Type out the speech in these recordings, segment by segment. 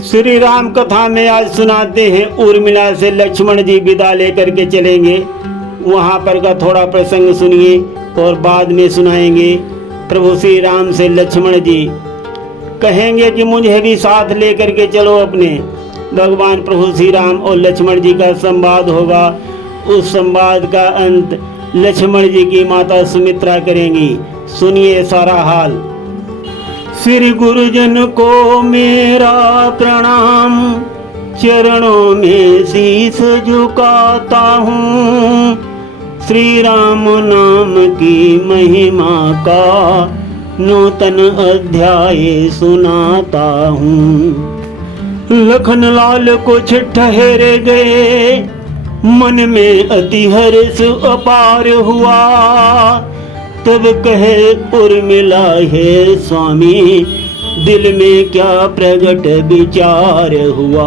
श्री राम कथा में आज सुनाते हैं उर्मिला से लक्ष्मण जी विदा लेकर के चलेंगे। वहां पर का थोड़ा प्रसंग सुनिए और बाद में सुनाएंगे। प्रभु श्री राम से लक्ष्मण जी कहेंगे कि मुझे भी साथ लेकर के चलो अपने। भगवान प्रभु श्री राम और लक्ष्मण जी का संवाद होगा। उस संवाद का अंत लक्ष्मण जी की माता सुमित्रा करेंगी। सुनिए सारा हाल। श्री गुरुजन को मेरा प्रणाम, चरणों में शीश झुकाता हूँ। श्री राम नाम की महिमा का नूतन अध्याय सुनाता हूँ। लखन लाल कुछ ठहर गए, मन में अति हर्ष अपार हुआ। तब कहे उर्मिला हे स्वामी, दिल में क्या प्रगट विचार हुआ।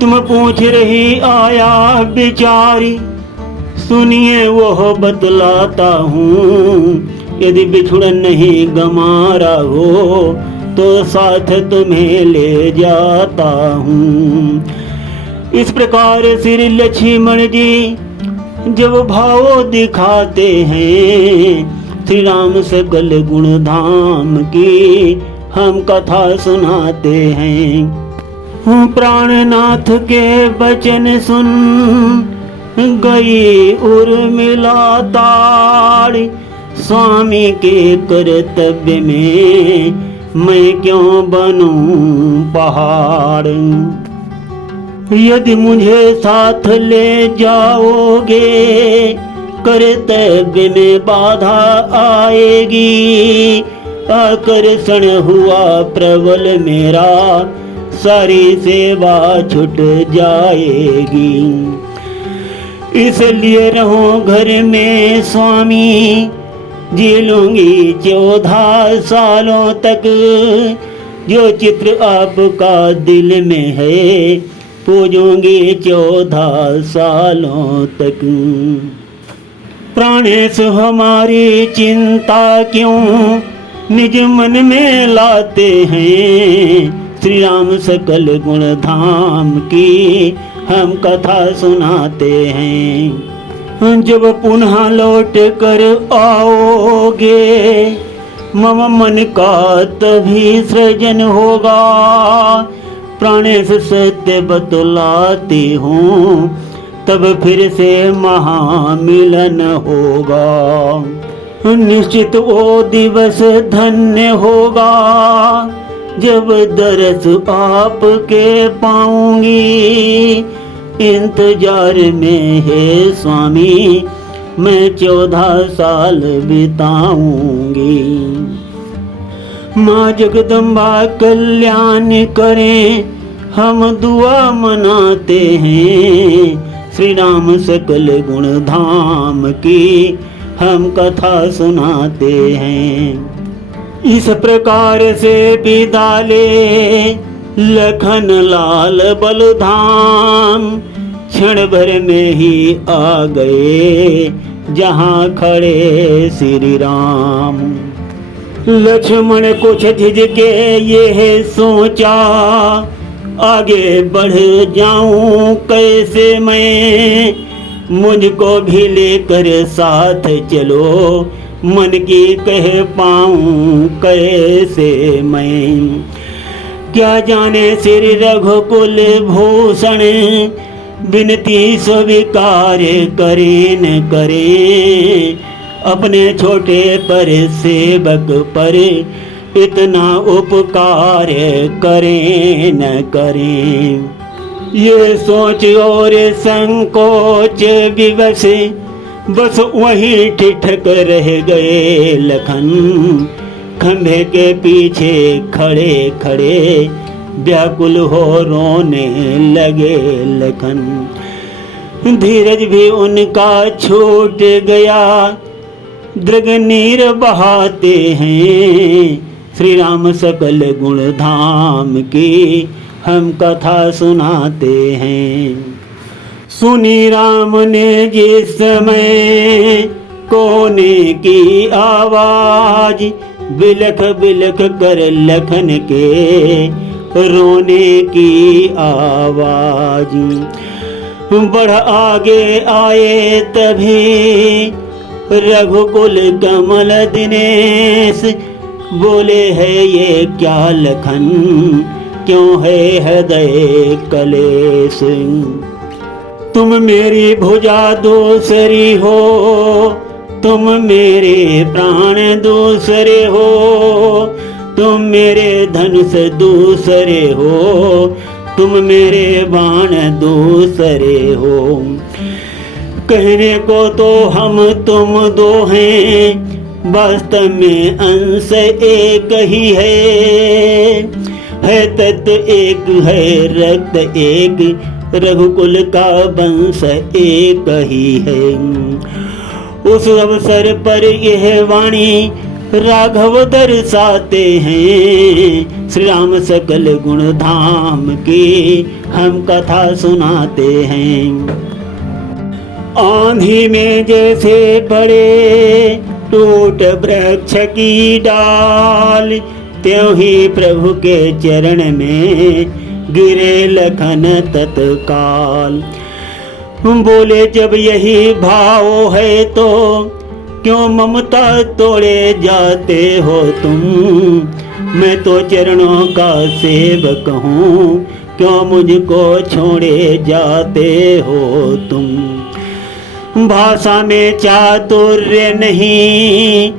तुम पूछ रही आया बिचारी, सुनिए वह बतलाता हूँ। यदि बिछुड़न नहीं गमारा हो तो साथ तुम्हें ले जाता हूँ। इस प्रकार श्री लक्ष्मण जी जब भाव दिखाते हैं, श्री राम सकल गुण धाम की हम कथा सुनाते हैं। प्राणनाथ के वचन सुन गई उर्मिला ताड़। स्वामी के कर्तव्य में मैं क्यों बनूं पहाड़। यदि मुझे साथ ले जाओगे, कर्तव्य में बाधा आएगी। आकर्षण हुआ प्रबल मेरा, सारी सेवा छूट जाएगी। इसलिए रहो घर में स्वामी, जी लूंगी 14 सालों तक। जो चित्र आपका दिल में है, पूजूंगी 14 सालों तक। प्राणेश हमारी चिंता क्यों निज मन में लाते हैं। श्री राम सकल गुण धाम की हम कथा सुनाते हैं। जब पुनः लौट कर आओगे, मम मन का तभी सृजन होगा। प्राणेश सत्य बतलाती हूँ, तब फिर से महामिलन होगा। निश्चित वो दिवस धन्य होगा, जब दरस आपके पाऊंगी। इंतजार में है स्वामी, मैं 14 साल बिताऊंगी। माँ जगदम्बा कल्याण करें, हम दुआ मनाते हैं। श्री राम सकल गुण धाम की हम कथा सुनाते हैं। इस प्रकार से विदा ले लखन लाल बलधाम। क्षण भर में ही आ गए जहाँ खड़े श्री राम। लक्ष्मण कुछ झिझके ये सोचा, आगे बढ़ जाऊं कैसे मैं। मुझको भी लेकर साथ चलो, मन की कह पाऊं कैसे मैं। क्या जाने श्री रघुकुल भूषण, विनती स्वीकार करे न करे। अपने छोटे पर सेवक पर इतना उपकार करें न करें। ये सोच और संकोच विवश बस वहीं ठिठक रह गए लखन। खंभे के पीछे खड़े खड़े व्याकुल हो रोने लगे लखन। धीरज भी उनका छूट गया, दृगनीर बहाते हैं। श्री राम सकल गुण धाम की हम कथा सुनाते हैं। सुनी राम ने जिस समय कोने की आवाज, बिलख बिलख कर लखन के रोने की आवाज। बढ़ आगे आए तभी रघुकुल कमल दिनेश, बोले है ये क्या लखन, क्यों है हृदय कलेश। तुम मेरी भुजा दूसरी हो, तुम मेरे प्राण दूसरे हो, तुम मेरे धनुष दूसरे हो, तुम मेरे बाण दूसरे हो। कहने को तो हम तुम दो हैं, वास्तव में अंश एक ही है तत्व एक है, रक्त एक, रघुकुल का वंश एक ही है। उस अवसर पर यह वाणी राघव दर्शाते हैं, श्री राम सकल गुण धाम की हम कथा सुनाते हैं। आंधी में जैसे पड़े टूट वृक्ष की डाल, त्यों ही प्रभु के चरण में गिरे लखन तत्काल। बोले जब यही भाव है तो क्यों ममता तोड़े जाते हो तुम, मैं तो चरणों का सेवक हूँ, क्यों मुझको छोड़े जाते हो तुम। भाषा में चातुर्य नहीं,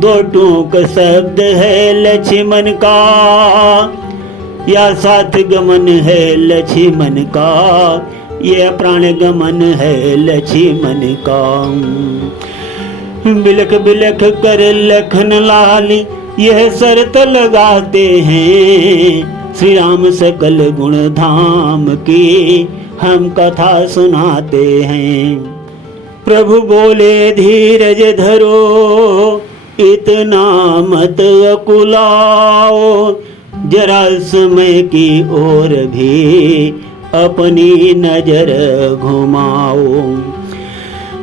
दो टूक शब्द है लक्ष्मण का, या साथ गमन है लक्ष्मण का, ये प्राण गमन है लक्ष्मण का। बिलख बिलख कर लखन लाल यह शर्त लगाते हैं, श्री राम सकल गुण धाम की हम कथा सुनाते हैं। प्रभु बोले धीरज धरो, इतना मत अकुलाओ, जरा समय की ओर भी अपनी नजर घुमाओ।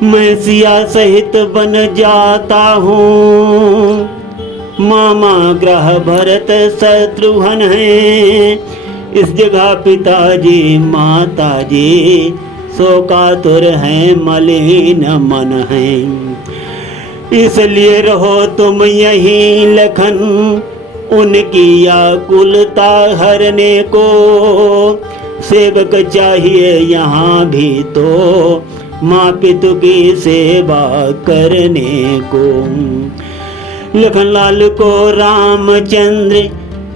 मैं सिया सहित बन जाता हूँ, मामा ग्रह भरत शत्रुघ्न है, इस जगह पिताजी माताजी शोकातुर हैं, मलिन मन है। इसलिए रहो तुम यहीं लखन, उनकी आकुलता हरने को, सेवक चाहिए यहाँ भी तो, माँ पितु की सेवा करने को। लखनलाल को रामचंद्र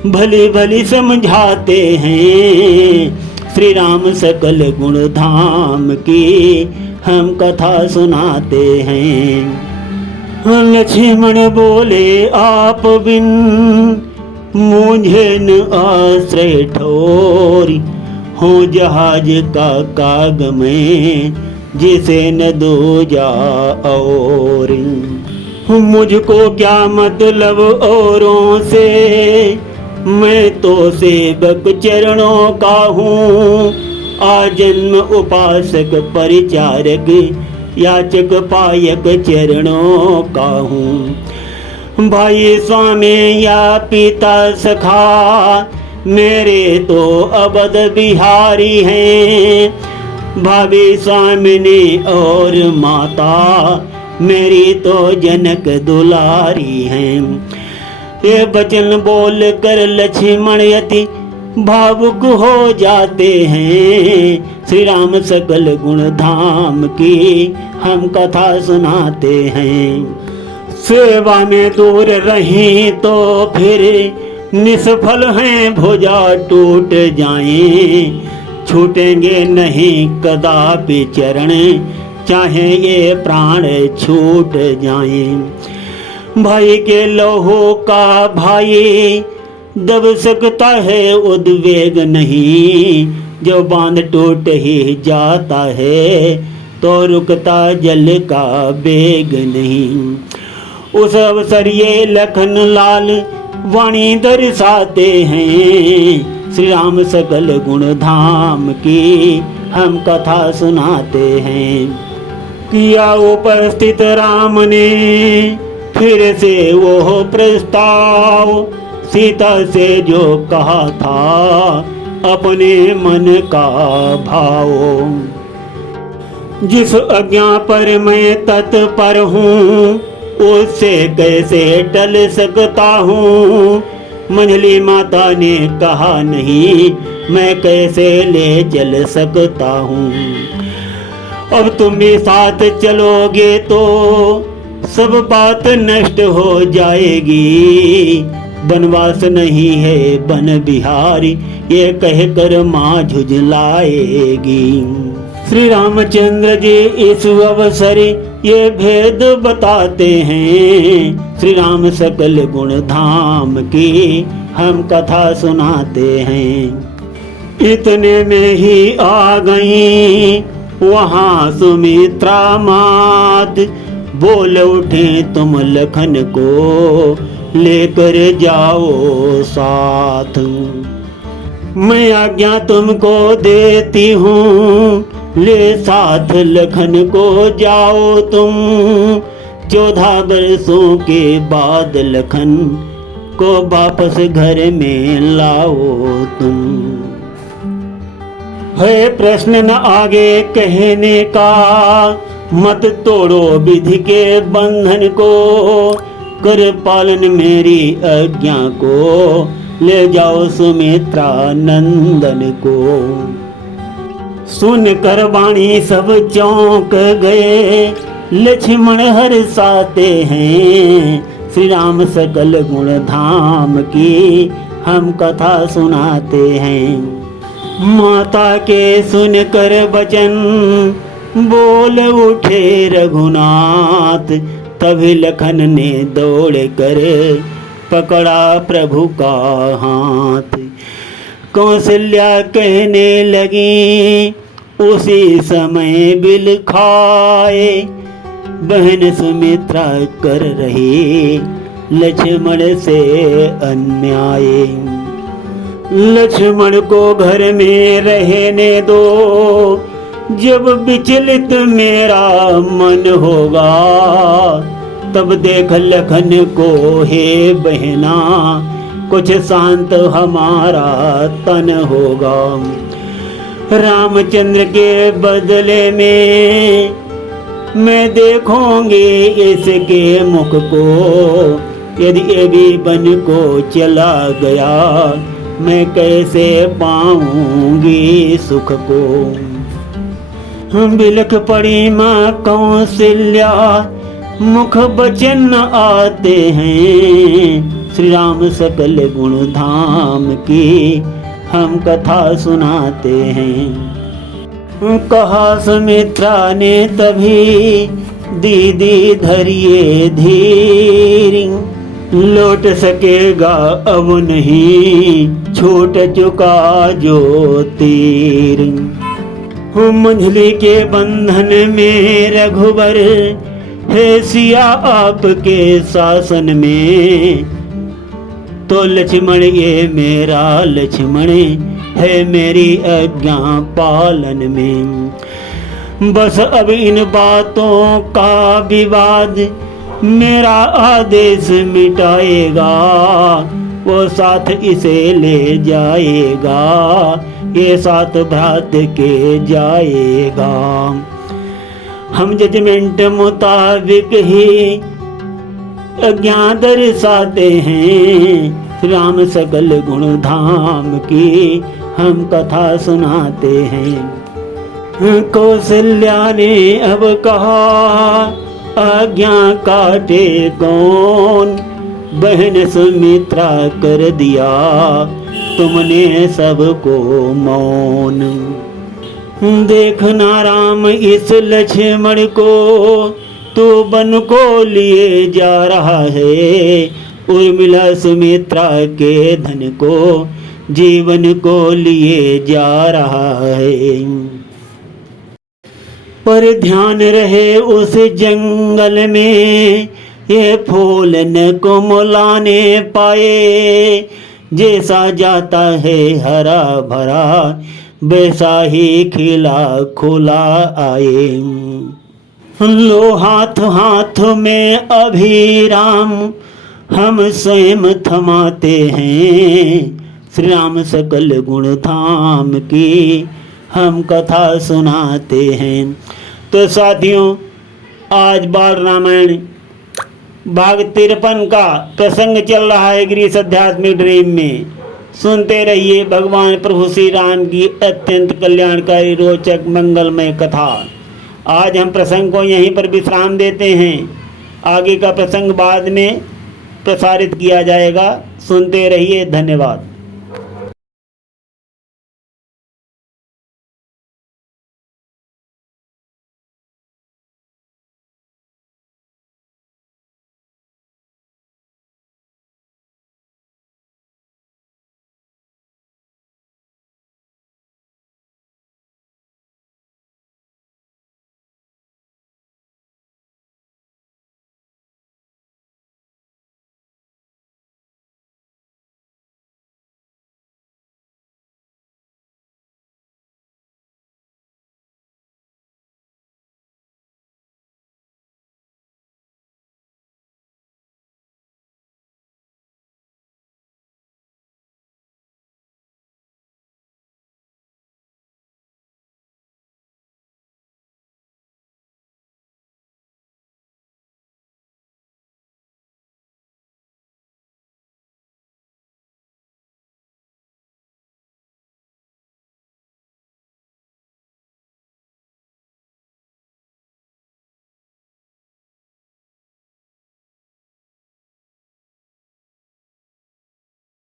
भली भली समझाते हैं, श्री राम सकल गुण धाम की हम कथा सुनाते हैं। लक्ष्मण बोले आप बिन मुझे न आश्रय ठोर, हो जहाज का काग में जिसे न दूजा और। मुझको क्या मतलब औरों से, मैं तो सेवक चरणों का हूँ, आजन्म उपासक परिचारक याचक पायक चरणों का हूँ। भाई स्वामी या पिता सखा मेरे तो अवध बिहारी हैं, भाभी स्वामिनी और माता मेरी तो जनक दुलारी हैं। ये वचन बोल कर लक्ष्मण यति भावुक हो जाते हैं, श्री राम सकल गुण धाम की हम कथा सुनाते हैं। सेवा में दूर रही तो फिर निष्फल हैं, भुजा टूट जाएं, छूटेंगे नहीं कदापि चरण, चाहे ये प्राण छूट जाएं। भाई के लौहो का भाई दब सकता है उद्वेग नहीं, जो बांध टूट ही जाता है तो रुकता जल का बेग नहीं। उस अवसर ये लखन लाल वाणी दर्शाते हैं, श्री राम सकल गुण धाम की हम कथा सुनाते हैं। किया उपस्थित राम ने फिर से वो प्रस्ताव, सीता से जो कहा था अपने मन का भाव। जिस आज्ञा पर मैं तत्पर हूँ उससे कैसे टल सकता हूँ। मंझली माता ने कहा नहीं मैं कैसे ले चल सकता हूँ। अब तुम भी साथ चलोगे तो सब बात नष्ट हो जाएगी। वनवास नहीं है वन बिहारी ये कहकर माँ झुझलाएगी। श्री रामचंद्र जी इस अवसर ये भेद बताते हैं। श्री राम सकल गुण धाम की हम कथा सुनाते हैं। इतने में ही आ गई वहाँ सुमित्रा मात। बोल उठे तुम लखन को लेकर जाओ साथ। मैं आज्ञा तुमको देती हूँ ले साथ लखन को जाओ तुम। 14 बरसों के बाद लखन को वापस घर में लाओ तुम। है प्रश्न न आगे कहने का मत तोड़ो विधि के बंधन को। कर पालन मेरी आज्ञा को ले जाओ सुमित्रा नंदन को। सुन कर वाणी सब चौंक गए लक्ष्मण हर्षाते हैं। श्री राम सकल गुण धाम की हम कथा सुनाते हैं। माता के सुन कर वचन बोल उठे रघुनाथ। तभी लखन ने दौड़ कर पकड़ा प्रभु का हाथ। कौशल्या कहने लगी उसी समय बिल खाए। बहन सुमित्रा कर रही लक्ष्मण से अन्याय। लक्ष्मण को घर में रहने दो जब विचलित मेरा मन होगा। तब देख लखन को हे बहना कुछ शांत हमारा तन होगा। रामचंद्र के बदले में मैं देखूंगी इसके मुख को। यदि ये भी बन को चला गया मैं कैसे पाऊंगी सुख को। बिलख पड़ी माँ कौशल्या मुख बचन आते हैं। श्री राम सकल गुण धाम की हम कथा सुनाते हैं। कहा सुमित्रा ने तभी दीदी धरिए धीर। लौट सकेगा अब नहीं छूट चुका जो तीर। मंझली के बंधन में रघुबर है सिया आपके शासन में। तो लक्ष्मण ये मेरा लक्ष्मण है मेरी आज्ञा पालन में। बस अब इन बातों का विवाद मेरा आदेश मिटाएगा। वो साथ इसे ले जाएगा ये साथ भ्रात के जाएगा। हम जजमेंट मुताबिक ही आज्ञा दर्शाते हैं। राम सकल गुण धाम की हम कथा सुनाते हैं। कौशल्या ने अब कहा आज्ञा काटे कौन। बहन सुमित्रा कर दिया तुमने सबको मौन। देखना राम इस लक्ष्मण को तो वन को लिए जा रहा है। उर्मिला सुमित्रा के धन को जीवन को लिए जा रहा है। पर ध्यान रहे उस जंगल में ये फूल न कुमलाने पाए। जैसा जाता है हरा भरा वैसा ही खिला खुला आए। लो हाथ हाथ में अभी राम हम स्वयं थमाते हैं श्री राम सकल गुण धाम की, हम कथा सुनाते हैं। तो साथियों, आज बाल रामायण भाग 53 का प्रसंग चल रहा है गिरीश आध्यात्मिक ड्रीम में। सुनते रहिए भगवान प्रभु श्री राम की अत्यंत कल्याणकारी रोचक मंगलमय कथा। आज हम प्रसंग को यहीं पर विश्राम देते हैं, आगे का प्रसंग बाद में प्रसारित किया जाएगा। सुनते रहिए, धन्यवाद।